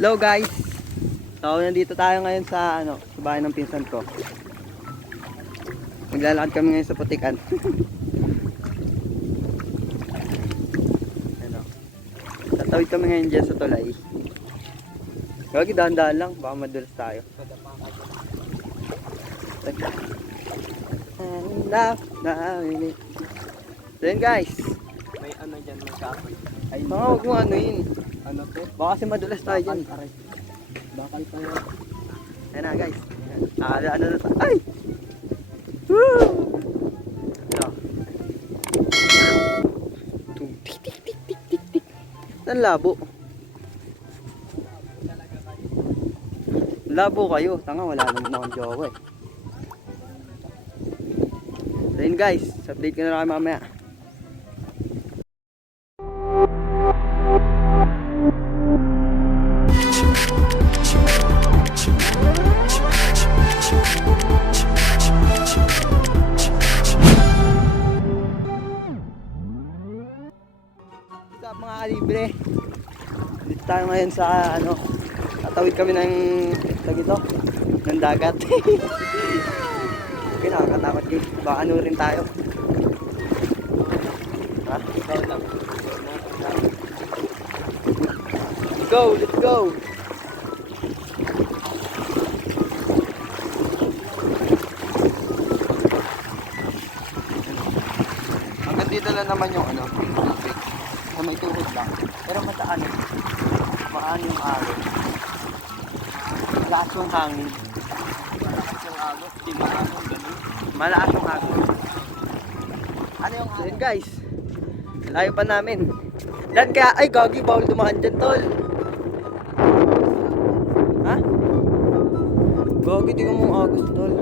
Hello guys. So nandito tayo ngayon sa sa bahay ng pinsan ko. Maglalakad kami ngayon sa Putikan. Tatawid kami ngayon dyan sa tulay. Gagi, dahan-dahan lang, baka madulas tayo. So yun guys. May ano dyan, may kapoy. Ay, huwag mo ano yun. Ano to? Baka kasi madulas tayo dyan. Bakal pa yun. Ayan na guys. Ano na tayo. Ay! Woo! Ito. Tik tik tik tik tik tik. Saan labo? Labo kayo. Tanga, wala naman akong jowa eh. So yun guys, update ko na lang mamaya. What's up mga kalibre? Dito tayo ngayon sa tatawid kami ng ng dagat. Okay, nakakatakot yun. Baka ano rin tayo. Ha? Ikaw lang. Let's go, let's go. Hanggang dito lang naman yung tubig. So may tuhod lang. Pero mataan eh. Maan yung araw. Malakas yung hangin. Malakas yung agos. Di maraming ganun. Malakas yung hangin. Ano yung hangin? So guys, layo pa namin. Dan kaya, ay gagi, bawal dumaan dyan tol. Ha? Gagi, di ka mong agos tol.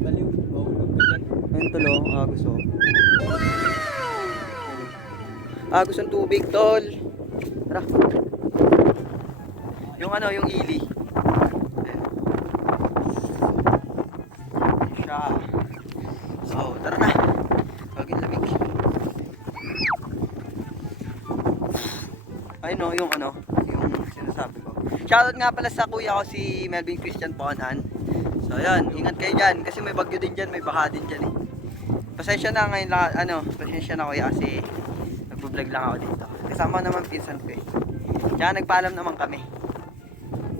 Baliw. Mahulog ka dyan. Ayun tol oh, agos oh. Agos ang tubig tol. Tara. Yung yung ili. Siya. So, tara na. Gagin lamig. Ay no, yung sinasabi ko. Shoutout nga pala sa kuya ko si Melvin Christian Ponan. So, yun, ingat kayo dyan kasi may bagyo din dyan, may baka din dyan eh. Pasensya na ngayon pasensya na kuya kasi nagbo-vlog lang ako dito. Kasama naman pinsan ko eh. Kaya nagpaalam naman kami.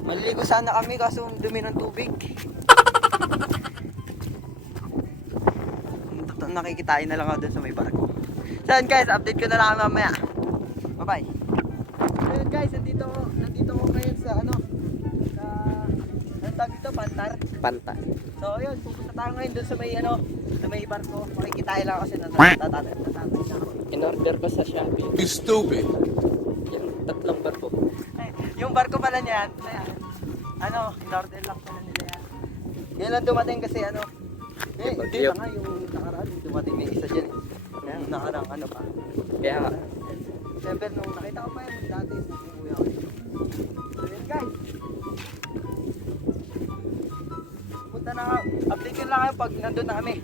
Maliligo sana kami kaso dumi ng tubig. Nakikitain na lang ako dun sa may barko. So yun guys, update ko na lang mamaya. Bye bye. So yun guys, nandito ko ngayon sa anong tawag dito? Pantar. So yun, pupunta tayo ngayon dun sa may barko. Makikitain lang kasi natatay na ako. In-order ko sa Shopee. You stupid. Yung tatlong barko. Yung barko pala niyan, in-order lang pala nila yan. Yan lang dumating kasi hindi na nga yung nakaraan, dumating may isa dyan eh. Yung nakarang pa. Kaya nga. Siyempre nung nakita ko pa yun dati, umuwi ako. So yun guys. Punta na, update ko lang kayo pag nandun na kami.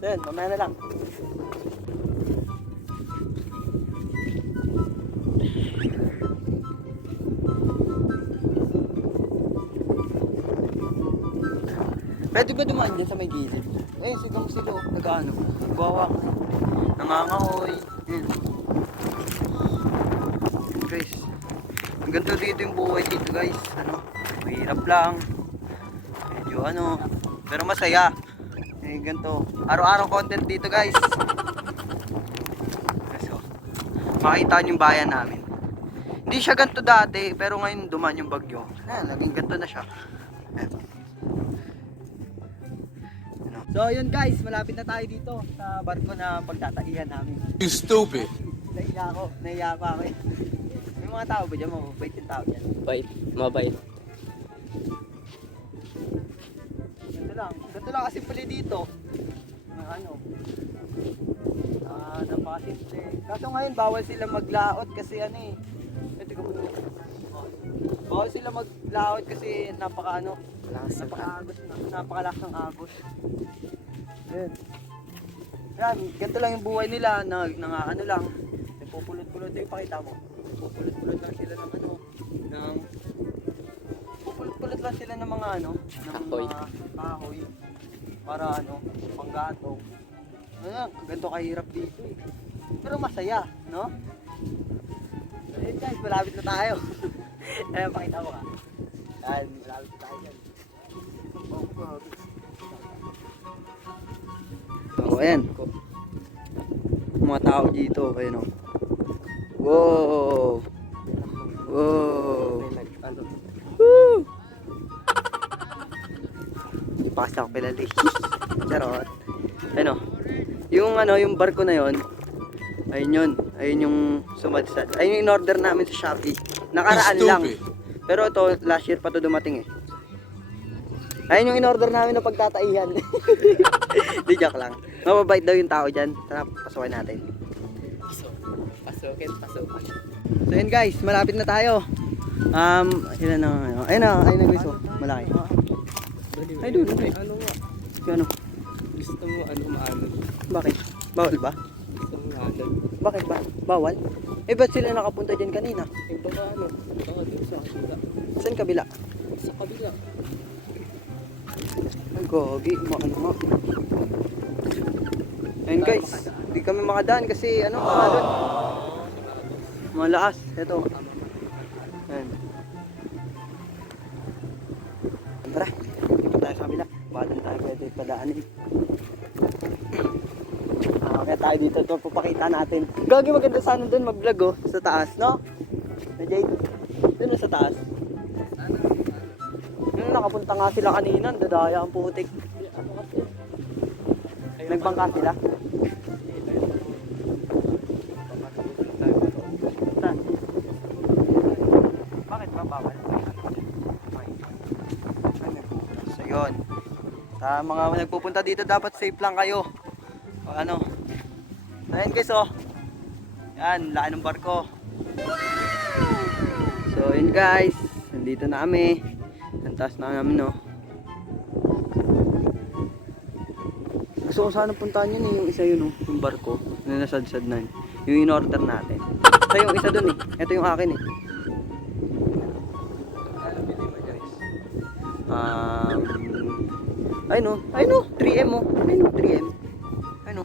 So yun, mamaya na lang. Pwede ba dumaan dyan sa may gilid? Eh, sigang sila, nag-ano, bawang, nangangahoy, yun. Guys, ang ganito dito yung buhay dito guys, mahirap lang, medyo pero masaya. Eh, ganito, araw-araw content dito guys. So, makita nyo yung bayan namin. Hindi siya ganito dati, pero ngayon dumaan yung bagyo. Naging ganito na siya. So yun guys, malapit na tayo dito sa barko na pagtataihan namin. You stupid. Nahiya pa ako eh. May mga tao ba dyan? Mabait yung tao dyan. Mabait. Ganito lang kasi pala dito. Napasimple. Kaso ngayon bawal sila maglaot kasi bawal sila maglaot kasi napakalakas ng agos. Ayan. Yan, ganito lang yung buhay nila, lang, nagpupulot-pulot, yung pakita mo. Nagpupulot-pulot lang sila ng ng pupulot-pulot lang sila ng mga ano, ng Kahoy. mga kahoy para ano, panggatong. Ayan, ganito kahirap dito eh. Pero masaya, no? Ayun guys, malapit na tayo. Ayan, pakita mo ka. Ayan, malapit na tayo dyan. So, ayan. Mga tao dito, ayun o. Wow! Wow! Ano? Woo! Pasok pilali. Charot. Ano? Yung ano, yung barko na yon. Ayun yun. Ayun yung sumadsad. Ayun yung in-order namin sa Shopee. Nakaraan lang. Pero ito, last year pa to dumating eh. Ayun yung in-order namin na pagtataihan. Di joke lang. Mababait daw yung tao dyan. Tara, pasukin natin. Pasukin. So yun guys, malapit na tayo. Ilan na ano? Ayun na guys. Oh. Malaki. Ay, dude. Ano nga? Yung ano? Gusto mo ano maano? Bakit? Bawal ba? Gusto mo maano? Bakit ba? Bawal? Eh, ba't sila nakapunta dyan kanina? Eh baka ano? Baka doon sa kabila. Saan kabila? Sa kabila. Ay, gogi. Ano nga. Ayun guys, di kami makadaan kasi ano, alon. Malakas. Ito. Ayan. Tara, dito tayo sa kabila. Baka doon tayo pwede padaanin. Kaya tayo dito, ito papakita natin. Gagi, maganda sana doon mag-vlog oh, sa taas, no? Na Jade, doon sa taas. Yung nakapunta nga sila kanina, dadaya ang putik. Nagbangka sila. Saan? Bakit ba bawal? So yun. Sa mga nagpupunta dito dapat safe lang kayo. O ano. Ayan guys oh. Yan, laki ng barko. So yun guys. Nandito na kami. Ang taas na namin no. Gusto ko sana puntahan yun eh. Yung isa yun oh. Yung barko. Na nasadsad na yun. Yung in-order natin. So yung isa dun eh. Ito yung akin eh. Ay no, 3M mo. Ay no, 3M. Ay no.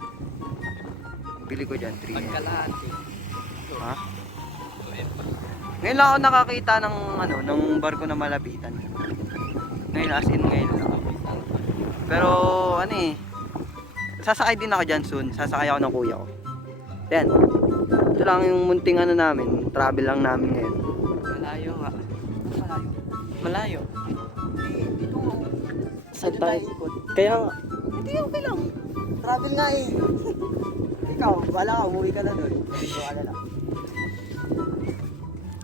Bili ko dyan, 3M. Pagkalahati. Ha? Ngayon lang ako nakakita ng ano, ng barko na malapitan. Ngayon as in ngayon lang. Pero ano eh, sasakay din ako dyan soon. Sasakay ako ng kuya ko. Yan. Ito lang yung munting ano namin, travel lang namin ngayon. Malayo nga. Malayo. Dito mo. Saan tayo? Kaya nga. Hindi, okay lang. Travel nga eh. Ikaw, wala ka, umuwi ka na doon. Ikaw ka na lang.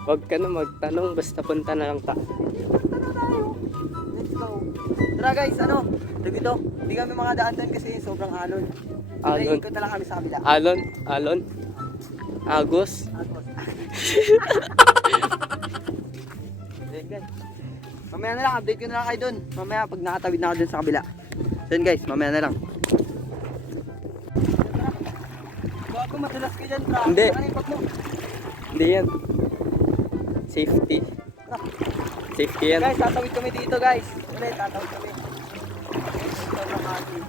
Huwag ka na magtanong, basta punta na lang ta. Tara tayo. Let's go. Tara guys, ano? Dito, hindi kami makadaan doon kasi sobrang alon. Alon. Ikot na lang kami sa kabila. Alon. Agos. Agos. Then guys, mamaya na lang, update ko na lang kayo doon. Mamaya pag nakatawid na ako doon sa kabila. Then guys, mamaya na lang. Bago madulas ka dyan, bro. Hindi. Ano yung bag mo? Hindi yan. Safety. Safety yan. Guys, tatawid kami dito guys. Ulit, tatawid kami. Sobrang hangin.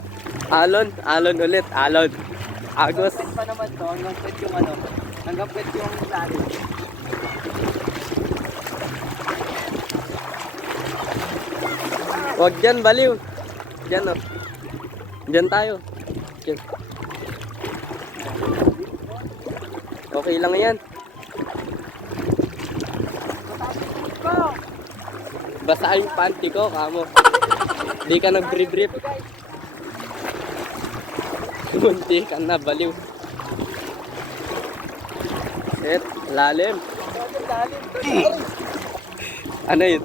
Alon ulit. Agos. Hanggang pa naman to, hanggang pwede yung ano, hanggang pwede yung lalim. Huwag dyan, baliw. Dyan oh. Dyan tayo. Dyan. Okay lang yan. Basa yung panty ko, kamo. Di ka nag-brief. Munti ka na, baliw. Shit, lalim. Ano yun?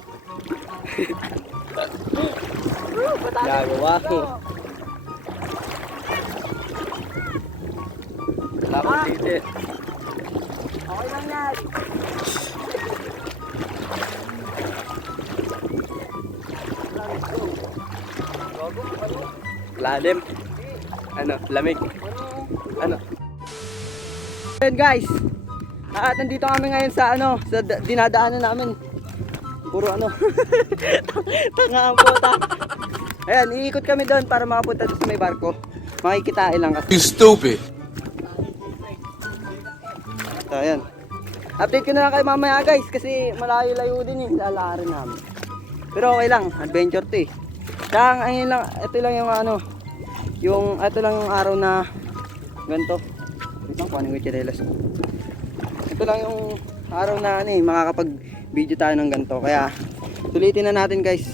Gagawa ko. Wala akong titi. Okay lang yan. Lalim. Ano, lamig. Ano? Then guys, at nandito kami ngayon sa ano, sa dinadaanan namin. Puro ano. Tanga ang puta. Ayan, iikot kami doon para makapunta doon sa may barko. Makikitain lang kasi. You stupid. So, ayan. Update ko na lang kayo mamaya guys kasi malayo-layo din yung lalakarin namin. Pero okay lang, adventure to eh. Kaya ayun lang, ito lang yung ano, ito lang yung araw na ganito. Wait lang, paano yung chinelas ko. Ito lang yung araw na ano eh, makakapag-video tayo ng ganito. Kaya sulitin na natin guys.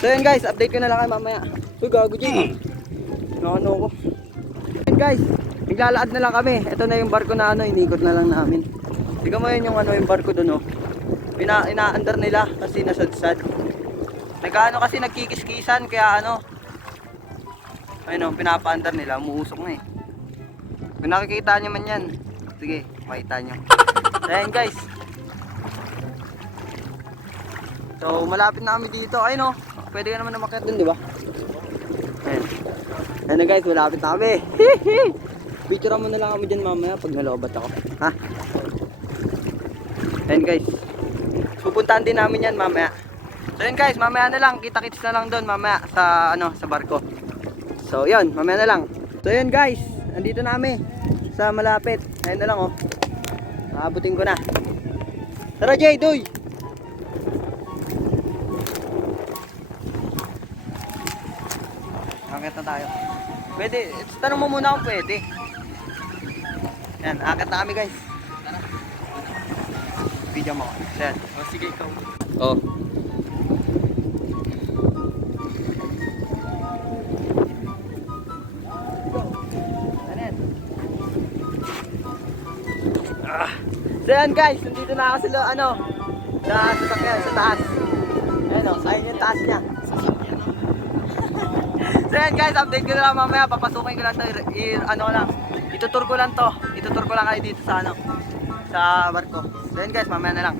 So yun guys, update ko na lang kayo mamaya. Uy, gago Jay. Ano ko. Yun guys, naglalakad na lang kami. Ito na yung barko na ano, inikot na lang namin. Tingnan mo yun yung ano, yung barko doon oh. Ina-under nila kasi nasadsad. Nagkaano kasi nagkikiskisan kaya ano. Ayun oh, pinapa-under nila, umuusok na eh. Kung nakikita nyo man yan, sige, makita nyo. So ayan guys. So malapit na kami dito. Ayun oh, pwede ka naman na makiat dun, di ba? Ayan. Ayan na guys, malapit na kami. Picture mo na lang kami dyan mamaya pag nalobat ako. Ha? Ayan guys. Pupuntahan din namin yan mamaya. So yun guys, mamaya na lang. Kita-kits na lang doon mamaya sa ano, sa barko. So yun, mamaya na lang. So yun guys, andito na kami sa malapit. Ayan na lang oh. Nakabutin ko na. Tara Jay, doy! Akit na tayo. Pwede, tanong mo muna kung pwede. Yan, akit na kami guys. Tara. Video mo. Yan. O sige, ikaw. Oh. Ano yan? So yan guys, nandito na ako sa ano, sa sasakyan, sa taas. Ayan o, ayun yung taas niya. So yan guys, update ko na lang mamaya, papasukin ko lang to, ano lang, itutur ko lang to, itutur ko lang kayo dito sa ano, sa barko. So yan guys, mamaya na lang.